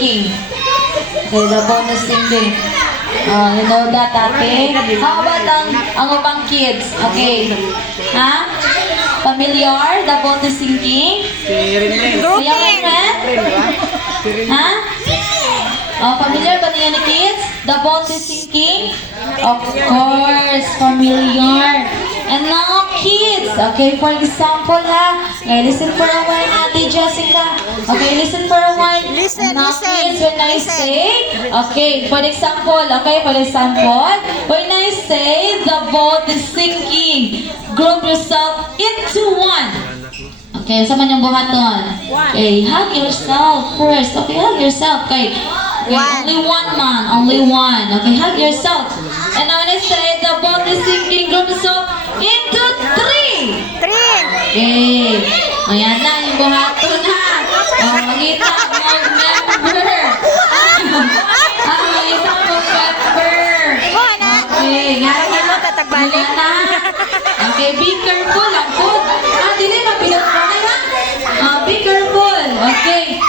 sinking. Okay, the boat is sinking. You know that, ate? How about ang upang kids? Okay. Ha? Familiar? The boat is sinking? Kuya Renren? Ha? Oh, familiar ba niya ni kids? The boat is sinking? Of course, familiar. And now, kids, okay, for example, ha? Okay, listen for a while, Ate Jessica. Okay, listen for a while. Listen, now, listen, kids, when I listen. say, okay, for example, when I say the boat is sinking, group yourself into one. Okay, sama niyong buhaton. Okay, hug yourself first. Okay, hug yourself. Okay, only one man, only one. Okay, hug yourself. And now when I say the boat is sinking, group yourself into three. Okay, ayan na yung buhaton ha. Magita mo member. Magita mo member. Okay, nga na. Okay, be careful. Ang food. Dili mapilot pa na. Be careful. Okay.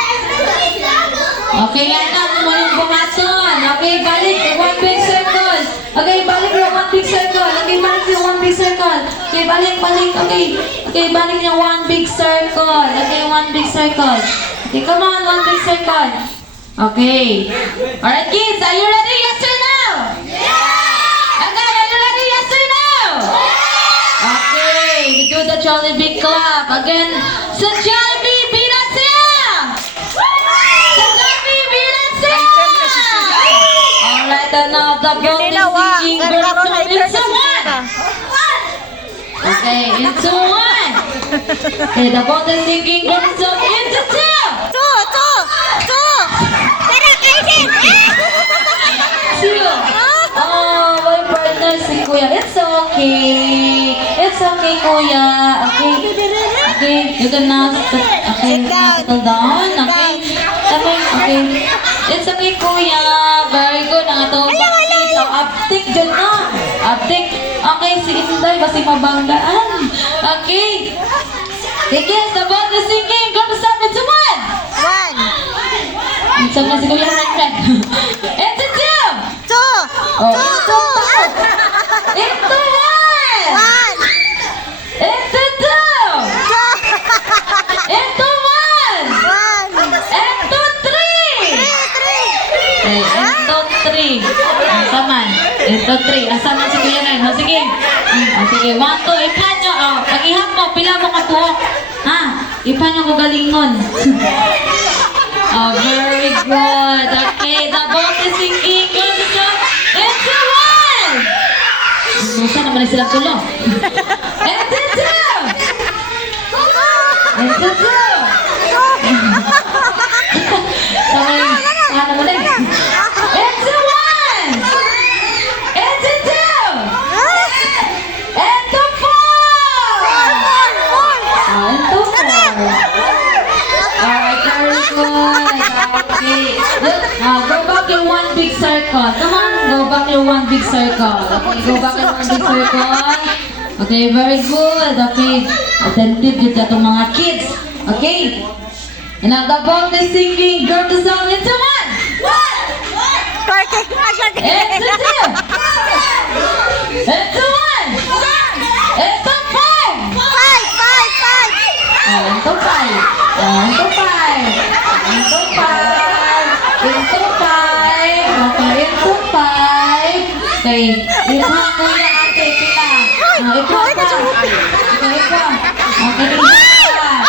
Okay, yan na. Mo yung buhaton. Okay, balik. One big circle. Okay, balik yung one big circle. Okay, balik yung one big circle. Okay, balik. Okay. Okay, balik yung one big circle. Okay, one big circle. Okay, come on, one big circle. Okay. Alright, kids, are you ready? Yes or no? Okay, are you ready? Yes or no? Okay, we do the Jollibee clap. Again, sa Jollibee, bilang siya! Sa Jollibee, bilang siya! Alright, and now the boat is sinking. Into one! Okay, into one! Okay, the boat is sinking. Into two! Two! Oh, my partner si Kuya. It's okay. It's okay, Kuya. Okay. Okay. You can now settle down. Okay. Okay. It's okay, Kuya. Very good. Ang atong bakit. So, uptick dyan na. Uptick. Okay, si Inday. Basi mabanggaan. Okay. Sige, the boat is sinking. Group stop into one. Isa na si Kuya Renren. Into two. Oh, into one. Into two. Into one. Into three. Okay, into three. Asaman. Into three. Asaman si Kuya Renren. O, sige. Sige, 1, 2. Ipan nyo. Pag-ihap mo. Pila mo katuhok. Ha? Ipan nyo ko galingon. Oh, very good. Okay, the boat is sinking. Good job. Into one. Saan naman silang tulong? Into two. Into two. Ano mo din? Into one. Into two. Into four. Into four. Alright, very good. Okay. Go back in one big circle. Come on, go back in one big circle. Okay, go back in one big circle. Okay, very good. Okay, attentive dito itong mga kids. Okay. And now the boat is sinking. Group the sound into one. Into two. Into one. Into five. Into five. Into five. Into five. Into five. Okay, into five. Okay, ipang kuya ate, pila. Ipang pa. Okay, ipang. Okay, ipang.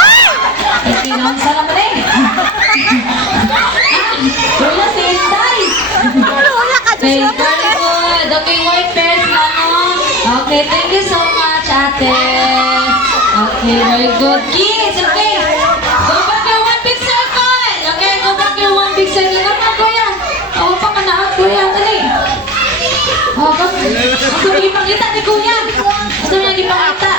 Okay, naman sa naman eh. Kuya, si Inday. Okay, very good. Okay, white pairs na, no? Okay, thank you so much, ate. Okay, very good. Kids, okay. Go back your one big circle. Okay, go back your one big circle. Come on, kuya. Ako pa ka na, kuya. Dali. Ito may ipakita ni kuya. Ito may ipakita.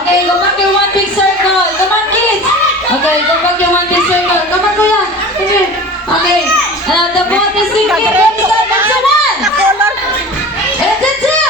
Okay, go back your one big circle. Come on, kids. Okay, go back your one big circle. Come on, kuya. Okay. The boat is sinking. It's a one. It's a two.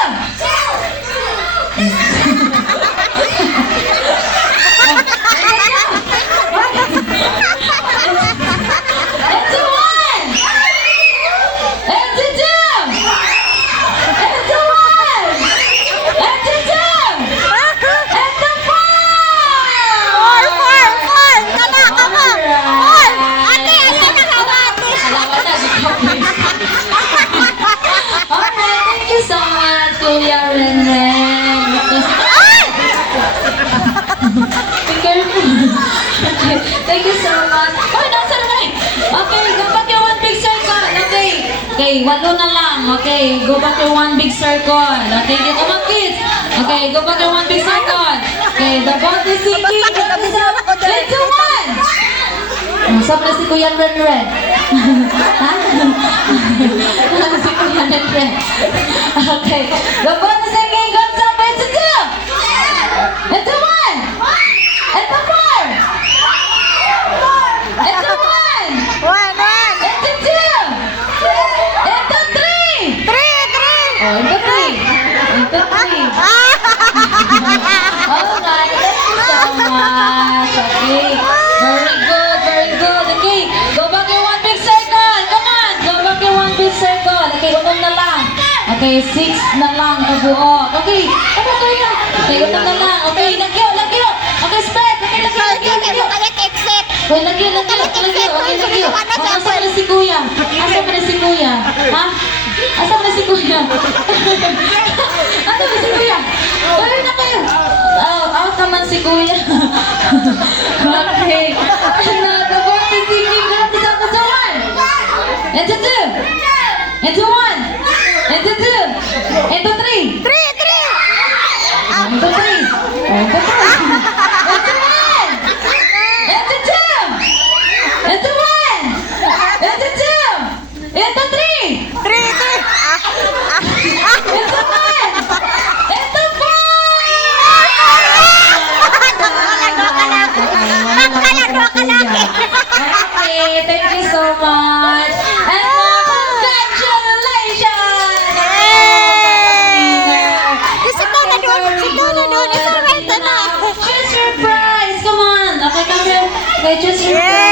Okay, thank you so much. Oh, nasa naman eh. Okay, go back your one big circle. Okay. Okay, walo na lang. Okay, go back your one big circle. Okay, get on my kids. Okay, go back your one big circle. Okay, the boat is sinking. Grab yourself into one. Saan na si Kuya Ren Ren? Ha? Si Kuya Ren Ren. Okay, the boat is sinking. Grab yourself into two. Into one. Into four. Into one. Into two. Into three. Oh, into three. Into three. Alright, thank you so much. Okay. Very good, very good. Okay, go back in one big circle. Come on, go back in one big circle. Okay, unong na lang. Okay, 6 na lang na buo. Okay, ano to yan? Okay, unong na lang. Okay, lagyo. Okay, spread. Okay, lagyo. Okay, lagyo. Okay, lagyo. Asa pa na si Kuya? Asa pa na si Kuya? Ha? Asa pa na si Kuya? Asa pa si Kuya? Uy, na kayo. Out naman si Kuya. Okay. The boat is sinking. Grab yourself into one. Into two. Into one. Into two. Into three. Into three. Into three. Into one. Into two. Into one. Into two. Into three. Into one. Into four. Okay, thank you so much. And congratulations! Choose your prize. Come on. Okay, come here. Okay, choose your prize.